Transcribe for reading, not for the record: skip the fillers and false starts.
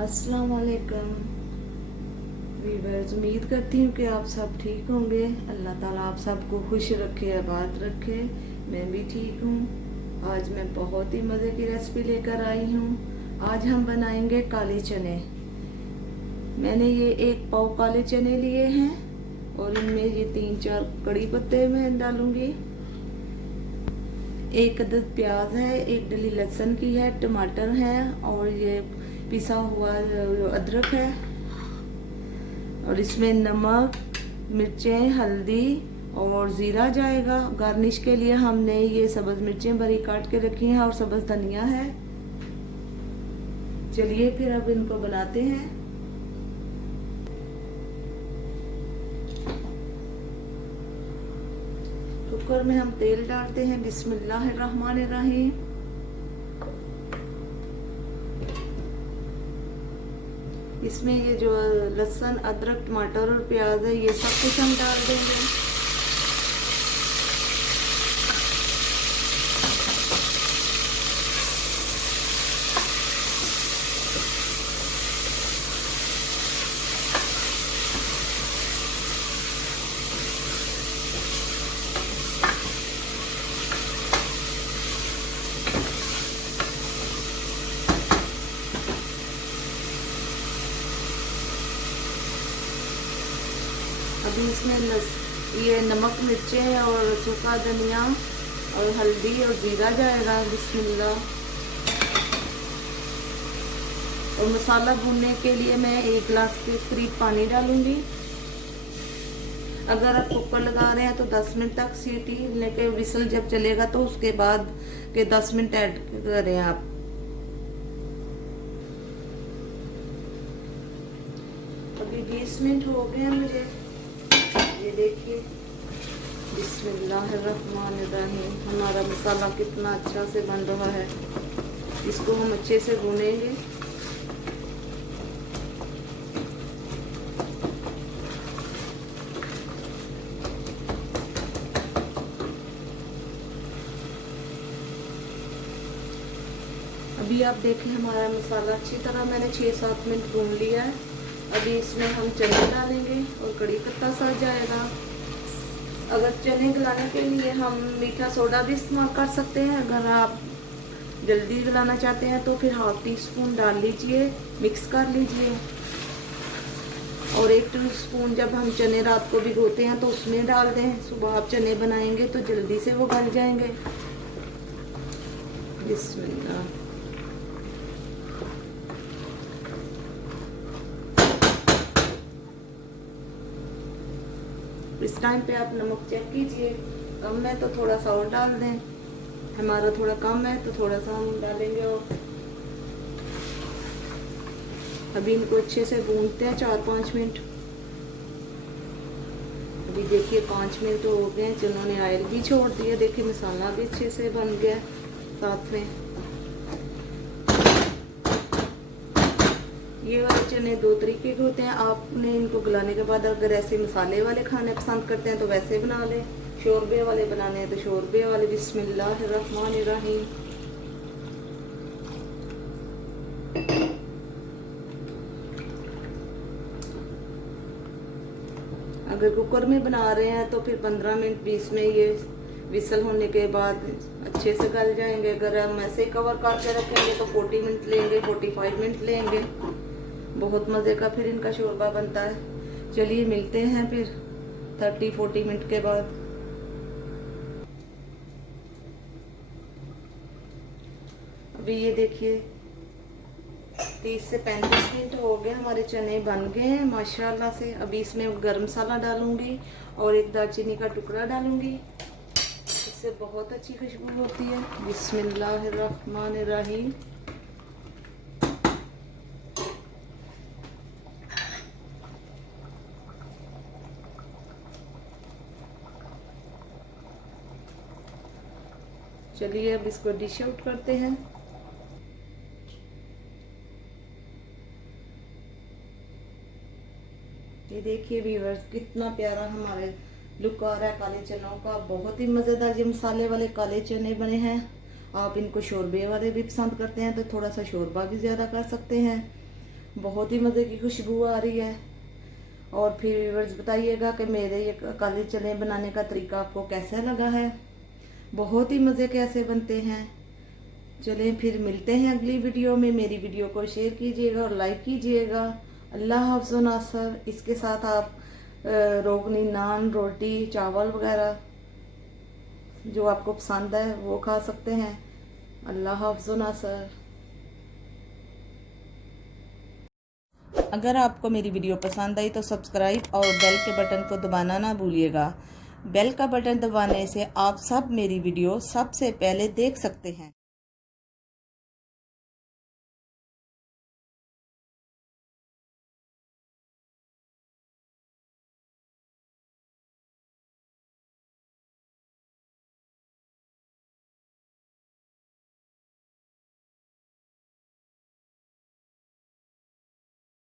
अस्सलाम वालेकुम वीवर्स। उम्मीद करती हूँ कि आप सब ठीक होंगे। अल्लाह ताला आप सबको खुश रखे, आबाद रखे। मैं भी ठीक हूँ। आज मैं बहुत ही मज़े की रेसिपी लेकर आई हूँ। आज हम बनाएंगे काले चने। मैंने ये 1 पाव काले चने लिए हैं और इनमें ये 3-4 कड़ी पत्ते मैं डालूंगी। 1 अदद प्याज है, 1 डली लहसुन की है, टमाटर है और ये पिसा हुआ अदरक है। और इसमें नमक, मिर्चें, हल्दी और ज़ीरा जाएगा। गार्निश के लिए हमने ये सब्ज़ मिर्चें बारीक काट के रखी हैं और सब्ज़ धनिया है। चलिए फिर अब इनको बनाते हैं। कुकर में हम तेल डालते हैं। बिस्मिल्लाहिर्रहमानिर्रहीम। इसमें ये जो लहसुन, अदरक, टमाटर और प्याज है ये सब कुछ हम डाल देंगे। अभी इसमें ये नमक, मिर्चें और सूखा धनिया और हल्दी और जीरा जाएगा। बिस्मिल्लाह। और मसाला भूनने के लिए मैं 1 गिलास के करीब पानी डालूंगी। अगर आप कुकर लगा रहे हैं तो 10 मिनट तक सीटी लेके विसल जब चलेगा तो उसके बाद के 10 मिनट ऐड करें आप। अभी 20 मिनट हो गए मुझे। ये देखिए, बिस्मिल्लाहिर्रहमानिर्रहीम। हमारा मसाला कितना अच्छा से बन रहा है। इसको हम अच्छे से भूनेंगे। अभी आप देखें हमारा मसाला अच्छी तरह मैंने 6-7 मिनट भून लिया है। अभी इसमें हम चने डालेंगे और कड़ी पत्ता सड़ जाएगा। अगर चने गलाने के लिए हम मीठा सोडा भी इस्तेमाल कर सकते हैं। अगर आप जल्दी गलाना चाहते हैं तो फिर 1/2 टीस्पून डाल लीजिए, मिक्स कर लीजिए। और 1 टीस्पून जब हम चने रात को भिगोते हैं तो उसमें डाल दें। सुबह आप चने बनाएंगे तो जल्दी से वो गल जाएंगे। बिस्मिल्लाह। इस टाइम पे आप नमक चेक कीजिए, कम है तो थोड़ा सा और डाल दें। हमारा थोड़ा कम है तो थोड़ा सा हम डालेंगे। और अभी इनको अच्छे से भूनते हैं 4-5 मिनट। अभी देखिए 5 मिनट हो गए। चनों ने ऑयल भी छोड़ दिया। देखिए मसाला भी अच्छे से बन गया साथ में। ये वाले चने 2 तरीके के होते हैं। आपने इनको गलाने के बाद अगर ऐसे मसाले वाले खाने पसंद करते हैं तो वैसे बना लें। शोरबे वाले बनाने हैं तो शोरबे वाले। बिस्मिल्लाहिर्रहमानिर्रहीम। अगर कुकर में बना रहे हैं तो फिर 15 मिनट 20 में ये विसल होने के बाद अच्छे से गल जाएंगे। अगर हम ऐसे कवर करके रखेंगे तो 40 मिनट लेंगे, 45 मिनट लेंगे। बहुत मज़े का फिर इनका शोरबा बनता है। चलिए मिलते हैं फिर 30-40 मिनट के बाद। अभी ये देखिए 30 से 35 मिनट हो गए। हमारे चने बन गए हैं माशाल्लाह से। अभी इसमें गरम मसाला डालूंगी और 1 दालचीनी का टुकड़ा डालूंगी। इससे बहुत अच्छी खुशबू होती है। बिस्मिल्लाहिर्रहमानिर्रहीम। चलिए अब इसको डिश आउट करते हैं। ये देखिए व्यूअर्स, कितना प्यारा हमारे लुक आ रहा है काले चनों का। बहुत ही मज़ेदार ये मसाले वाले काले चने बने हैं। आप इनको शोरबे वाले भी पसंद करते हैं तो थोड़ा सा शोरबा भी ज़्यादा कर सकते हैं। बहुत ही मज़े की खुशबू आ रही है। और फिर व्यूअर्स बताइएगा कि मेरे ये काले चने बनाने का तरीका आपको कैसा लगा है। बहुत ही मज़े के ऐसे बनते हैं। चलें फिर मिलते हैं अगली वीडियो में। मेरी वीडियो को शेयर कीजिएगा और लाइक कीजिएगा। अल्लाह हाफ़िज़ व नासर। इसके साथ आप रोगनी नान, रोटी, चावल वगैरह जो आपको पसंद है वो खा सकते हैं। अल्लाह हाफ़िज़ व नासर। अगर आपको मेरी वीडियो पसंद आई तो सब्सक्राइब और बेल के बटन को दबाना ना भूलिएगा। बेल का बटन दबाने से आप सब मेरी वीडियो सबसे पहले देख सकते हैं।